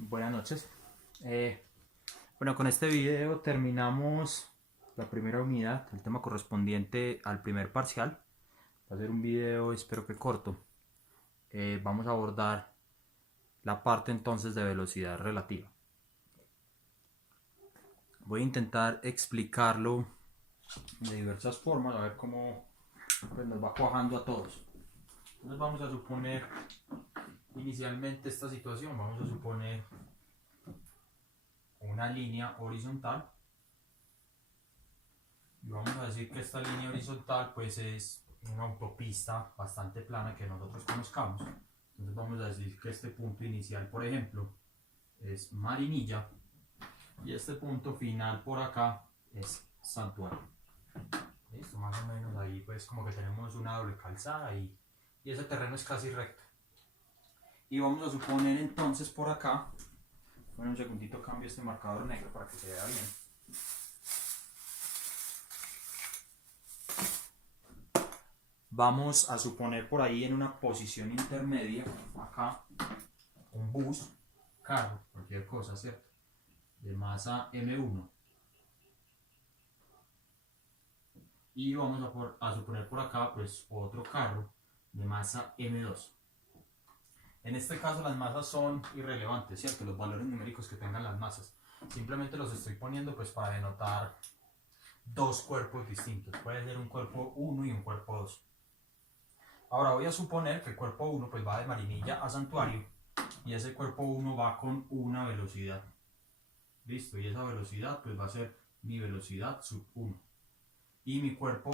Buenas noches. Bueno, con este video terminamos la primera unidad, el tema correspondiente al primer parcial. Va a ser un video, espero que corto. Vamos a abordar la parte entonces de velocidad relativa. Voy a intentar explicarlo de diversas formas, a ver cómo pues, nos va cuajando a todos. Entonces vamos a suponer inicialmente esta situación, vamos a suponer una línea horizontal y vamos a decir que esta línea horizontal pues es una autopista bastante plana que nosotros conozcamos. Entonces vamos a decir que este punto inicial, por ejemplo, es Marinilla y este punto final por acá es Santuario. Listo, más o menos ahí pues como que tenemos una doble calzada y ese terreno es casi recto. Y vamos a suponer entonces por acá, bueno, un segundito, cambio este marcador negro para que se vea bien. Vamos a suponer por ahí en una posición intermedia, acá, un bus, carro, cualquier cosa, ¿cierto? De masa M1. Y vamos a suponer por acá, pues, otro carro de masa M2. En este caso las masas son irrelevantes, ¿cierto? Los valores numéricos que tengan las masas. Simplemente los estoy poniendo pues para denotar dos cuerpos distintos. Puede ser un cuerpo 1 y un cuerpo 2. Ahora voy a suponer que el cuerpo 1 pues va de Marinilla a Santuario y ese cuerpo 1 va con una velocidad. Listo, y esa velocidad pues va a ser mi velocidad sub 1. Y mi cuerpo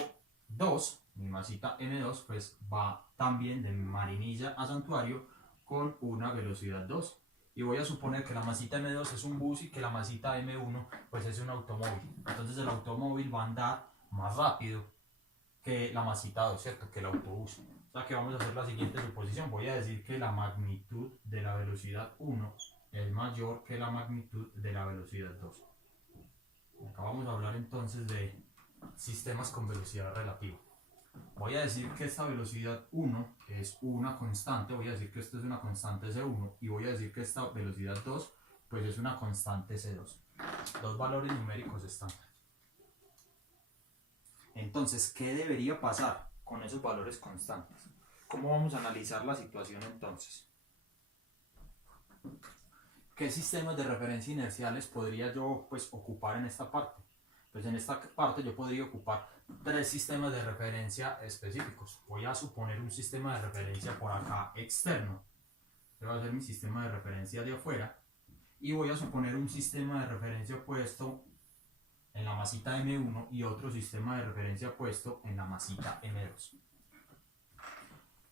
2, mi masita M2, pues va también de Marinilla a Santuario con una velocidad 2. Y voy a suponer que la masita M2 es un bus y que la masita M1 pues es un automóvil. Entonces el automóvil va a andar más rápido que la masita 2, ¿cierto? Que el autobús. O sea que vamos a hacer la siguiente suposición. Voy a decir que la magnitud de la velocidad 1 es mayor que la magnitud de la velocidad 2. Acá vamos a hablar entonces de sistemas con velocidad relativa. Voy a decir que esta velocidad 1 es una constante, voy a decir que esto es una constante C1 y voy a decir que esta velocidad 2 pues es una constante C2. Dos valores numéricos estándar. Entonces, ¿qué debería pasar con esos valores constantes? ¿Cómo vamos a analizar la situación entonces? ¿Qué sistemas de referencia inerciales podría yo pues ocupar en esta parte? Pues en esta parte yo podría ocupar tres sistemas de referencia específicos. Voy a suponer un sistema de referencia por acá externo. Este va a ser mi sistema de referencia de afuera. Y voy a suponer un sistema de referencia puesto en la masita M1 y otro sistema de referencia puesto en la masita M2.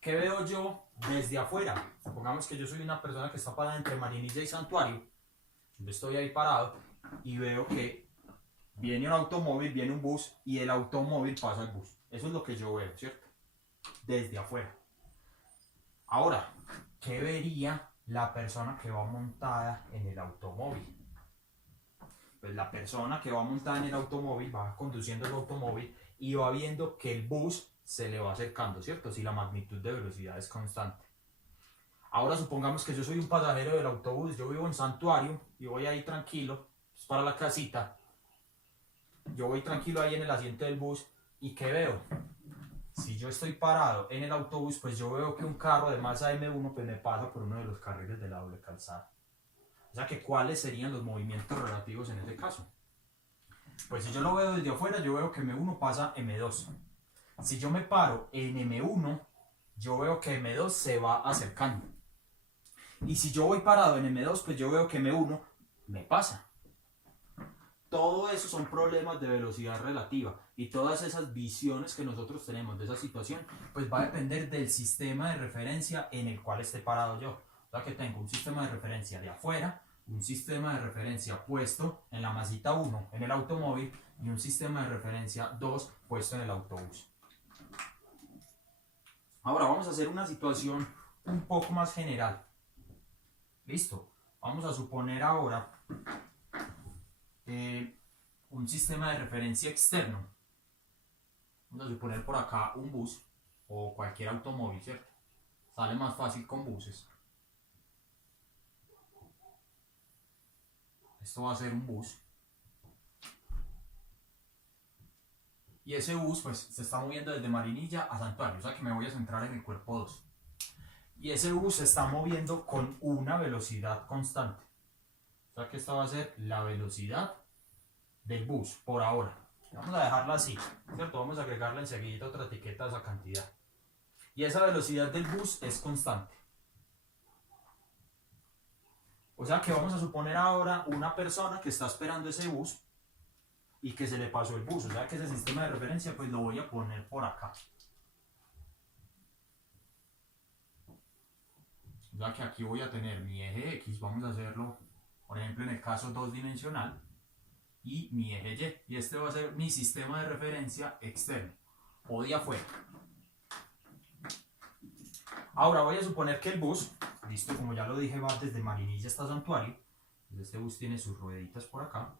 ¿Qué veo yo desde afuera? Supongamos que yo soy una persona que está parada entre Marinilla y Santuario. Yo estoy ahí parado y veo que viene un automóvil, viene un bus y el automóvil pasa al bus. Eso es lo que yo veo, ¿cierto? Desde afuera. Ahora, ¿qué vería la persona que va montada en el automóvil? Pues la persona que va montada en el automóvil va conduciendo el automóvil y va viendo que el bus se le va acercando, ¿cierto? Si la magnitud de velocidad es constante. Ahora supongamos que yo soy un pasajero del autobús, yo vivo en Santuario y voy ahí tranquilo, es para la casita. Yo voy tranquilo ahí en el asiento del bus y ¿qué veo? Si yo estoy parado en el autobús, pues yo veo que un carro de masa M1 pues me pasa por uno de los carriles de la doble calzada. O sea que ¿cuáles serían los movimientos relativos en ese caso? Pues si yo lo veo desde afuera, yo veo que M1 pasa M2. Si yo me paro en M1, yo veo que M2 se va acercando. Y si yo voy parado en M2, pues yo veo que M1 me pasa. Todo eso son problemas de velocidad relativa y todas esas visiones que nosotros tenemos de esa situación, pues va a depender del sistema de referencia en el cual esté parado yo. O sea que tengo un sistema de referencia de afuera, un sistema de referencia puesto en la masita 1 en el automóvil y un sistema de referencia 2 puesto en el autobús. Ahora vamos a hacer una situación un poco más general. Listo. Vamos a suponer ahora un sistema de referencia externo. Vamos a suponer por acá un bus o cualquier automóvil, ¿cierto? Sale más fácil con buses. esto va a ser un bus. Y ese bus pues se está moviendo desde Marinilla a Santuario, o sea que me voy a centrar en el cuerpo 2. Y ese bus se está moviendo con una velocidad constante. O sea que esta va a ser la velocidad del bus por ahora. Vamos a dejarla así, ¿cierto? Vamos a agregarle enseguida otra etiqueta a esa cantidad. Y esa velocidad del bus es constante. O sea que vamos a suponer ahora una persona que está esperando ese bus y que se le pasó el bus. O sea que ese sistema de referencia pues lo voy a poner por acá. O sea que aquí voy a tener mi eje X, vamos a hacerlo, por ejemplo, en el caso 2 dimensional, y mi eje Y. Y este va a ser mi sistema de referencia externo, o de afuera. Ahora voy a suponer que el bus, listo, como ya lo dije, va desde Marinilla hasta Santuario. Este bus tiene sus rueditas por acá.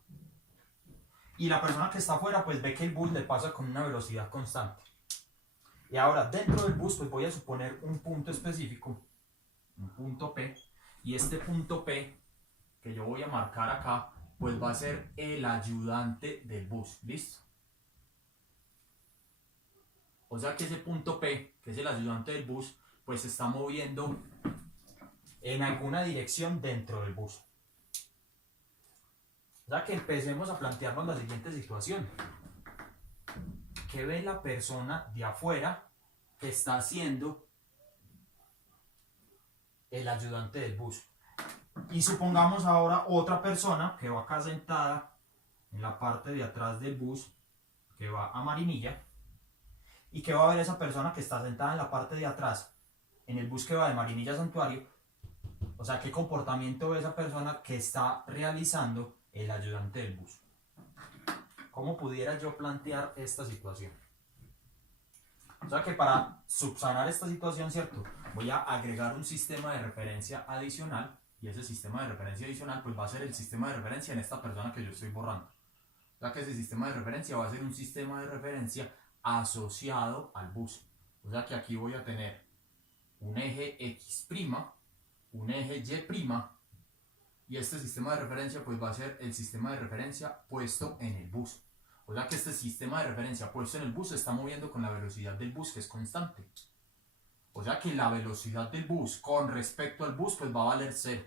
Y la persona que está afuera pues ve que el bus le pasa con una velocidad constante. Y ahora dentro del bus pues voy a suponer un punto específico, un punto P, y este punto P que yo voy a marcar acá pues va a ser el ayudante del bus, ¿listo? O sea que ese punto P, que es el ayudante del bus, pues se está moviendo en alguna dirección dentro del bus. O sea que empecemos a plantearnos la siguiente situación. ¿Qué ve la persona de afuera que está haciendo el ayudante del bus? Y supongamos ahora otra persona que va acá sentada en la parte de atrás del bus, que va a Marinilla, y que va a ver esa persona que está sentada en la parte de atrás en el bus que va de Marinilla a Santuario. O sea, ¿qué comportamiento ve esa persona que está realizando el ayudante del bus? ¿Cómo pudiera yo plantear esta situación? O sea que para subsanar esta situación, ¿cierto? Voy a agregar un sistema de referencia adicional, y ese sistema de referencia adicional pues va a ser el sistema de referencia en esta persona que yo estoy borrando. O sea que ese sistema de referencia va a ser un sistema de referencia asociado al bus. O sea que aquí voy a tener un eje X', un eje Y', y este sistema de referencia pues va a ser el sistema de referencia puesto en el bus. O sea que este sistema de referencia puesto en el bus se está moviendo con la velocidad del bus, que es constante. O sea que la velocidad del bus con respecto al bus pues va a valer 0.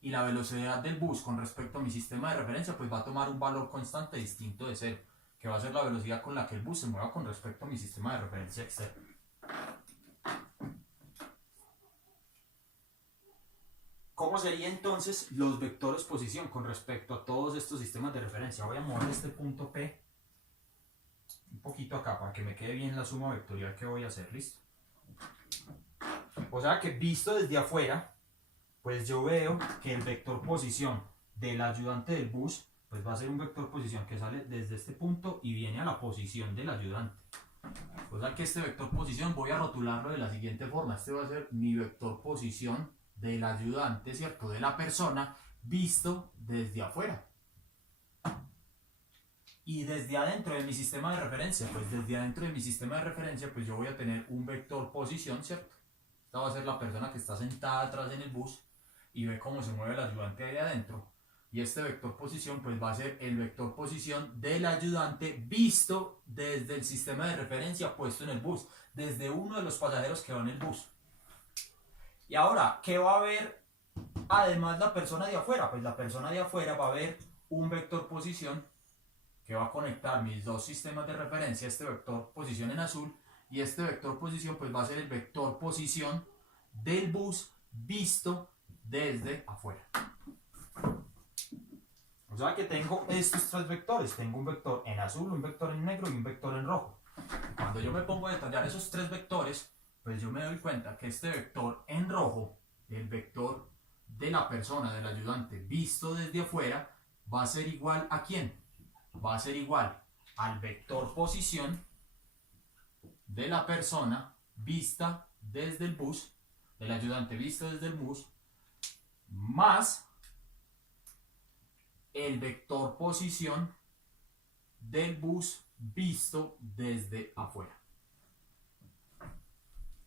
Y la velocidad del bus con respecto a mi sistema de referencia pues va a tomar un valor constante distinto de 0, que va a ser la velocidad con la que el bus se mueva con respecto a mi sistema de referencia externo. ¿Cómo serían entonces los vectores posición con respecto a todos estos sistemas de referencia? Voy a mover este punto P un poquito acá para que me quede bien la suma vectorial que voy a hacer, ¿listo? O sea que visto desde afuera, pues yo veo que el vector posición del ayudante del bus pues va a ser un vector posición que sale desde este punto y viene a la posición del ayudante. O sea que este vector posición voy a rotularlo de la siguiente forma. Este va a ser mi vector posición del ayudante, ¿cierto? De la persona visto desde afuera. Y desde adentro de mi sistema de referencia, pues desde adentro de mi sistema de referencia, pues yo voy a tener un vector posición, ¿cierto? Esta va a ser la persona que está sentada atrás en el bus y ve cómo se mueve el ayudante ahí adentro. Y este vector posición pues va a ser el vector posición del ayudante visto desde el sistema de referencia puesto en el bus, desde uno de los pasajeros que va en el bus. Y ahora, ¿qué va a ver además la persona de afuera? Pues la persona de afuera va a ver un vector posición que va a conectar mis dos sistemas de referencia, este vector posición en azul, y este vector posición pues va a ser el vector posición del bus visto desde afuera. O sea que tengo estos tres vectores, tengo un vector en azul, un vector en negro y un vector en rojo. Cuando yo me pongo a detallar esos tres vectores, pues yo me doy cuenta que este vector en rojo, el vector de la persona, del ayudante, visto desde afuera, va a ser igual ¿a quién? Va a ser igual al vector posición de la persona vista desde el bus, del ayudante visto desde el bus, más el vector posición del bus visto desde afuera.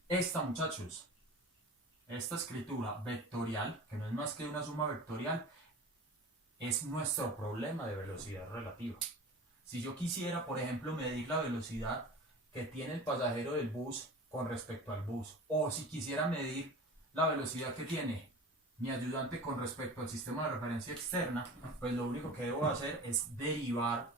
Esta, muchachos, esta escritura vectorial, que no es más que una suma vectorial, es nuestro problema de velocidad relativa. Si yo quisiera, por ejemplo, medir la velocidad que tiene el pasajero del bus con respecto al bus, o si quisiera medir la velocidad que tiene mi ayudante con respecto al sistema de referencia externa, pues lo único que debo hacer es derivar,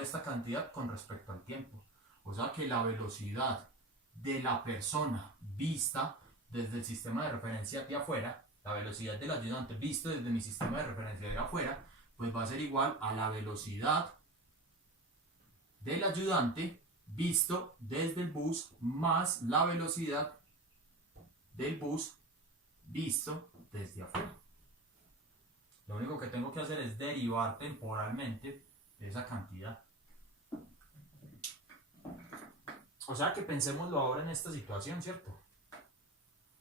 esta cantidad con respecto al tiempo. O sea que la velocidad de la persona vista desde el sistema de referencia de afuera, la velocidad del ayudante visto desde mi sistema de referencia de afuera, pues va a ser igual a la velocidad del ayudante visto desde el bus más la velocidad del bus visto desde afuera. Lo único que tengo que hacer es derivar temporalmente de esa cantidad. O sea que pensémoslo ahora en esta situación, ¿cierto?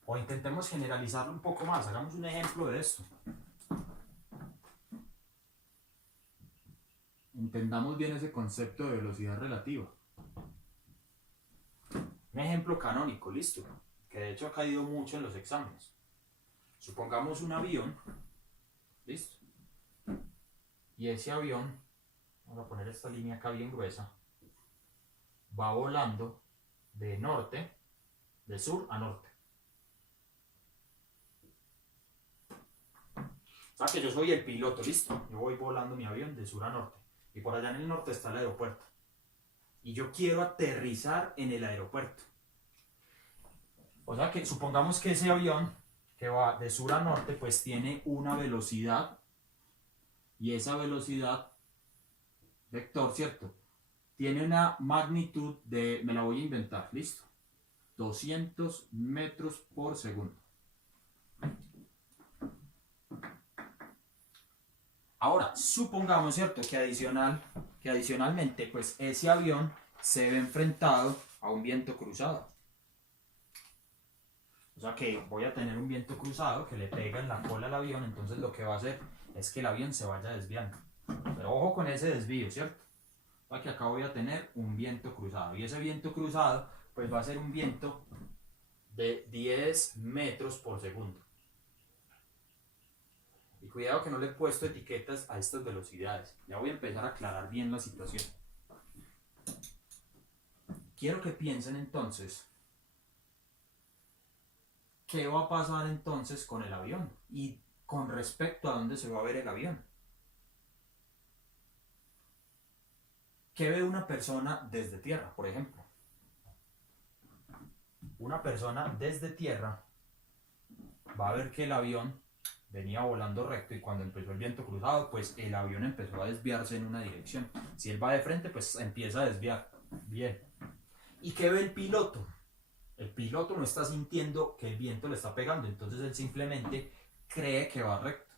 O intentemos generalizarlo un poco más. Hagamos un ejemplo de esto. Entendamos bien ese concepto de velocidad relativa. Un ejemplo canónico, listo, que de hecho ha caído mucho en los exámenes. Supongamos un avión, listo, y ese avión, vamos a poner esta línea acá bien gruesa, va volando de sur a norte. O sea que yo soy el piloto, listo, yo voy volando mi avión de sur a norte, y por allá en el norte está el aeropuerto, y yo quiero aterrizar en el aeropuerto. O sea que supongamos que ese avión que va de sur a norte pues tiene una velocidad, y esa velocidad vector, ¿cierto? Tiene una magnitud de, me la voy a inventar, listo, 200 metros por segundo. Ahora, supongamos, ¿cierto?, que adicionalmente pues ese avión se ve enfrentado a un viento cruzado. O sea que voy a tener un viento cruzado que le pega en la cola al avión, entonces lo que va a hacer es que el avión se vaya desviando. Pero ojo con ese desvío, ¿cierto? O sea que acá voy a tener un viento cruzado, y ese viento cruzado pues va a ser un viento de 10 metros por segundo. Y cuidado que no le he puesto etiquetas a estas velocidades. Ya voy a empezar a aclarar bien la situación. Quiero que piensen entonces qué va a pasar entonces con el avión y con respecto a dónde se va a ver el avión. ¿Qué ve una persona desde tierra, por ejemplo? Una persona desde tierra va a ver que el avión venía volando recto, y cuando empezó el viento cruzado, pues el avión empezó a desviarse en una dirección. Si él va de frente, pues empieza a desviar. Bien. ¿Y qué ve el piloto? El piloto no está sintiendo que el viento le está pegando, entonces él simplemente cree que va recto.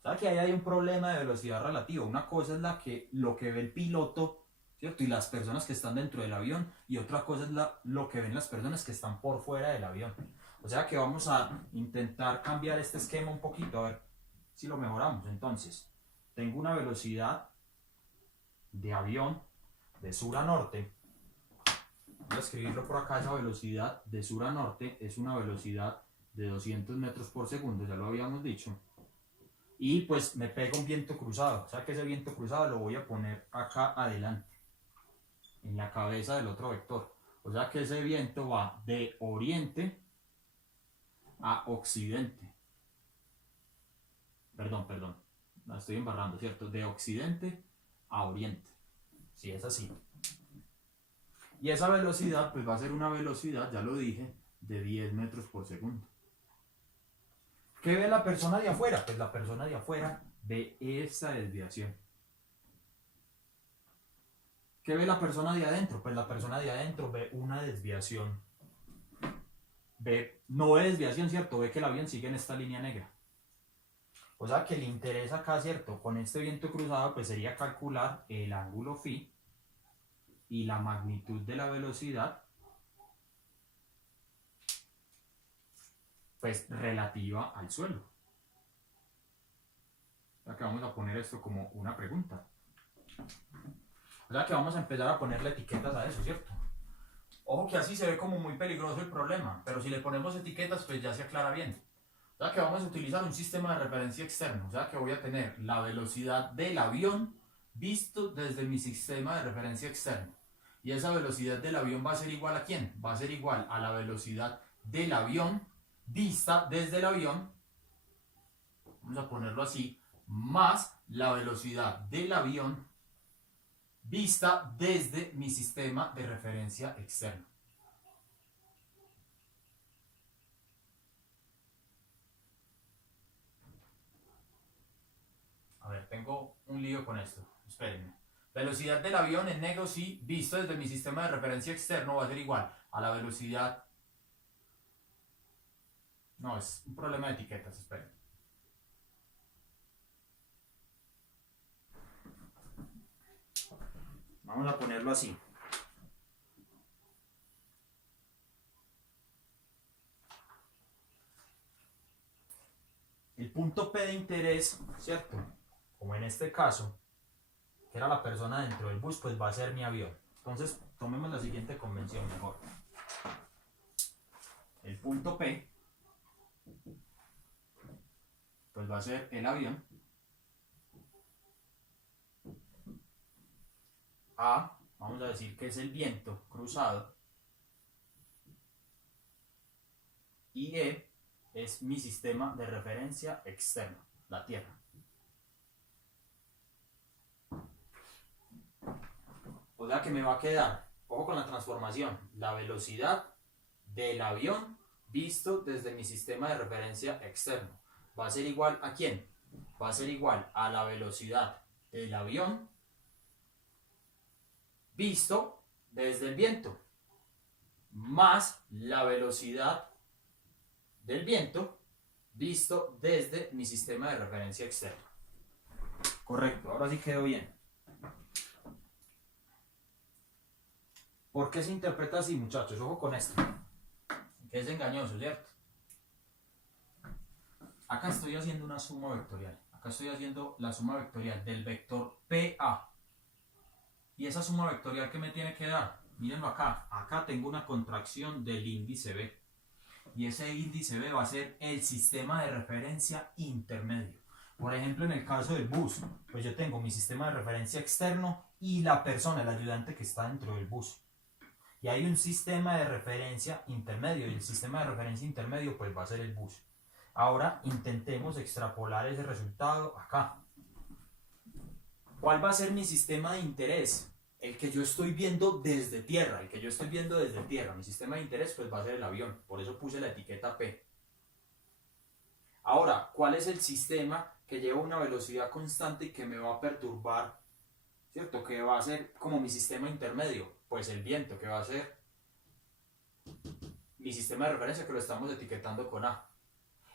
O sea que ahí hay un problema de velocidad relativa. Una cosa es lo que ve el piloto, ¿cierto?, y las personas que están dentro del avión, y otra cosa es lo que ven las personas que están por fuera del avión. O sea que vamos a intentar cambiar este esquema un poquito, a ver si lo mejoramos. Entonces, tengo una velocidad de avión de sur a norte. Voy a escribirlo por acá. Esa velocidad de sur a norte es una velocidad de 200 metros por segundo, ya lo habíamos dicho. Y pues me pega un viento cruzado. O sea que ese viento cruzado lo voy a poner acá adelante, en la cabeza del otro vector. O sea que ese viento va de oriente a occidente. Perdón, la estoy embarrando, ¿cierto? De occidente a oriente. Si es así. Y esa velocidad pues va a ser una velocidad, ya lo dije, de 10 metros por segundo. ¿Qué ve la persona de afuera? Pues la persona de afuera ve esta desviación. ¿Qué ve la persona de adentro? Pues la persona de adentro ve una desviación. No ve desviación, ¿cierto? Ve que el avión sigue en esta línea negra. O sea que le interesa acá, ¿cierto? Con este viento cruzado pues sería calcular el ángulo phi y la magnitud de la velocidad pues relativa al suelo. O sea que vamos a poner esto como una pregunta. O sea que vamos a empezar a ponerle etiquetas a eso, ¿cierto? Ojo que así se ve como muy peligroso el problema, pero si le ponemos etiquetas pues ya se aclara bien. O sea que vamos a utilizar un sistema de referencia externo. O sea que voy a tener la velocidad del avión visto desde mi sistema de referencia externo. Y esa velocidad del avión va a ser igual a ¿quién? Va a ser igual a la velocidad del avión vista desde el avión, vamos a ponerlo así, más la velocidad del avión vista desde mi sistema de referencia externo. A ver, tengo un lío con esto. Espérenme. Velocidad del avión en negro, sí, visto desde mi sistema de referencia externo, va a ser igual a la velocidad. No, es un problema de etiquetas, esperen. Vamos a ponerlo así. El punto P de interés, ¿cierto? Como en este caso, que era la persona dentro del bus, pues va a ser mi avión. Entonces, tomemos la siguiente convención mejor. El punto P, pues va a ser el avión. A, vamos a decir que es el viento cruzado. Y E es mi sistema de referencia externo, la Tierra. O sea que me va a quedar, ojo con la transformación, la velocidad del avión visto desde mi sistema de referencia externo. ¿Va a ser igual a quién? Va a ser igual a la velocidad del avión visto desde el viento, más la velocidad del viento visto desde mi sistema de referencia externo. Correcto, ahora sí quedó bien. ¿Por qué se interpreta así, muchachos? Ojo con esto, que es engañoso, ¿cierto? Acá estoy haciendo una suma vectorial. Acá estoy haciendo la suma vectorial del vector PA. Y esa suma vectorial, ¿qué me tiene que dar? Mírenlo acá. Acá tengo una contracción del índice B. Y ese índice B va a ser el sistema de referencia intermedio. Por ejemplo, en el caso del bus, pues yo tengo mi sistema de referencia externo y la persona, el ayudante que está dentro del bus. Y hay un sistema de referencia intermedio, y el sistema de referencia intermedio pues va a ser el bus. Ahora intentemos extrapolar ese resultado acá. ¿Cuál va a ser mi sistema de interés? El que yo estoy viendo desde tierra, mi sistema de interés pues va a ser el avión, por eso puse la etiqueta P. Ahora, ¿cuál es el sistema que lleva una velocidad constante y que me va a perturbar, ¿cierto? Que va a ser como mi sistema intermedio, pues el viento, que va a ser mi sistema de referencia, que lo estamos etiquetando con A.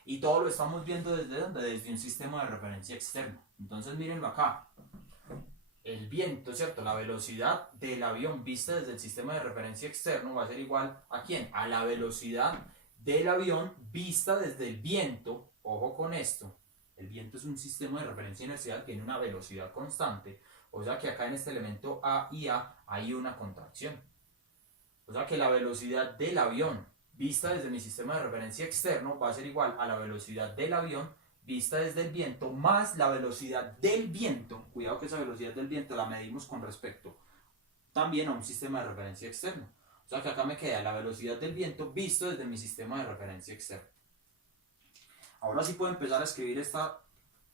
Y todo lo estamos viendo desde ¿dónde? Desde un sistema de referencia externo. Entonces mírenlo acá. El viento, ¿cierto? La velocidad del avión vista desde el sistema de referencia externo va a ser igual ¿a quién? A la velocidad del avión vista desde el viento. Ojo con esto. El viento es un sistema de referencia inercial, tiene una velocidad constante. O sea que acá en este elemento A y A hay una contracción. O sea que la velocidad del avión vista desde mi sistema de referencia externo va a ser igual a la velocidad del avión vista desde el viento más la velocidad del viento. Cuidado que esa velocidad del viento la medimos con respecto también a un sistema de referencia externo. O sea que acá me queda la velocidad del viento visto desde mi sistema de referencia externo. Ahora sí puedo empezar a escribir esta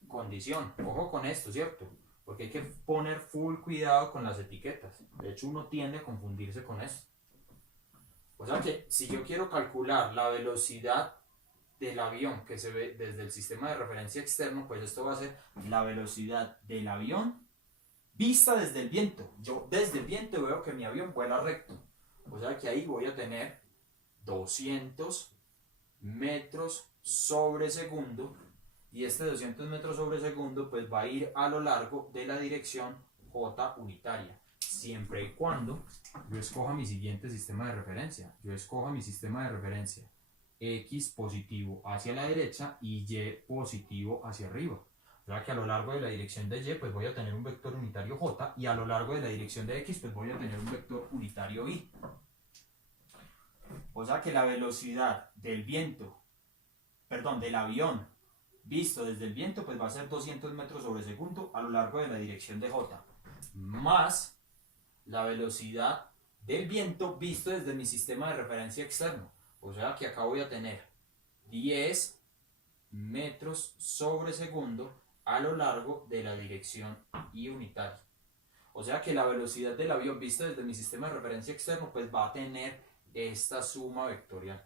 condición. Ojo con esto, ¿cierto? Porque hay que poner full cuidado con las etiquetas. De hecho, uno tiende a confundirse con esto. O sea que si yo quiero calcular la velocidad del avión que se ve desde el sistema de referencia externo, pues esto va a ser la velocidad del avión vista desde el viento. Yo desde el viento veo que mi avión vuela recto. O sea que ahí voy a tener 200 metros sobre segundo. Y este 200 metros sobre segundo pues va a ir a lo largo de la dirección J unitaria. Siempre y cuando yo escoja mi siguiente sistema de referencia. Yo escoja mi sistema de referencia X positivo hacia la derecha y Y positivo hacia arriba. O sea que a lo largo de la dirección de Y pues voy a tener un vector unitario J y a lo largo de la dirección de X pues voy a tener un vector unitario Y. O sea que la velocidad del viento perdón, del avión visto desde el viento, pues va a ser 200 metros sobre segundo a lo largo de la dirección de J, más la velocidad del viento visto desde mi sistema de referencia externo. O sea que acá voy a tener 10 metros sobre segundo a lo largo de la dirección I unitaria. O sea que la velocidad del avión vista desde mi sistema de referencia externo pues va a tener esta suma vectorial.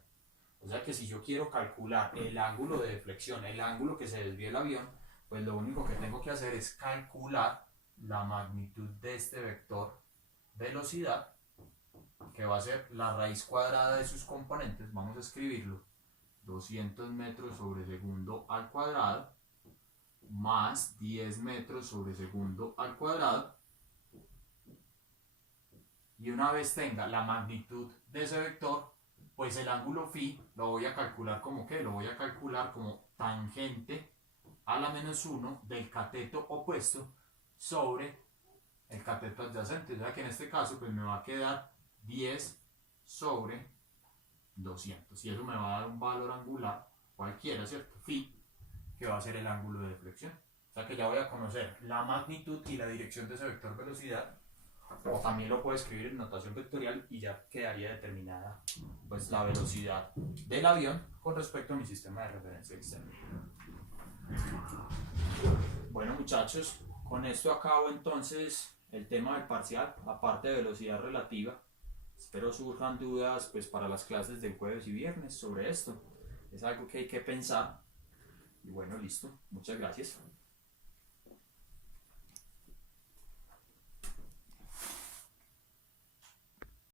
O sea que si yo quiero calcular el ángulo de deflexión, el ángulo que se desvía el avión, pues lo único que tengo que hacer es calcular la magnitud de este vector velocidad, que va a ser la raíz cuadrada de sus componentes. Vamos a escribirlo: 200 metros sobre segundo al cuadrado más 10 metros sobre segundo al cuadrado. Y una vez tenga la magnitud de ese vector, pues el ángulo phi lo voy a calcular como ¿qué? Lo voy a calcular como tangente a la menos 1 del cateto opuesto sobre el cateto adyacente. O sea que en este caso pues me va a quedar 10 sobre 200. Y eso me va a dar un valor angular cualquiera, ¿cierto? Phi, que va a ser el ángulo de deflexión. O sea que ya voy a conocer la magnitud y la dirección de ese vector velocidad. O también lo puedo escribir en notación vectorial y ya quedaría determinada pues la velocidad del avión con respecto a mi sistema de referencia externo. Bueno, muchachos, con esto acabo entonces el tema del parcial, la parte de velocidad relativa. Espero surjan dudas pues para las clases del jueves y viernes sobre esto. Es algo que hay que pensar. Y bueno, listo. Muchas gracias.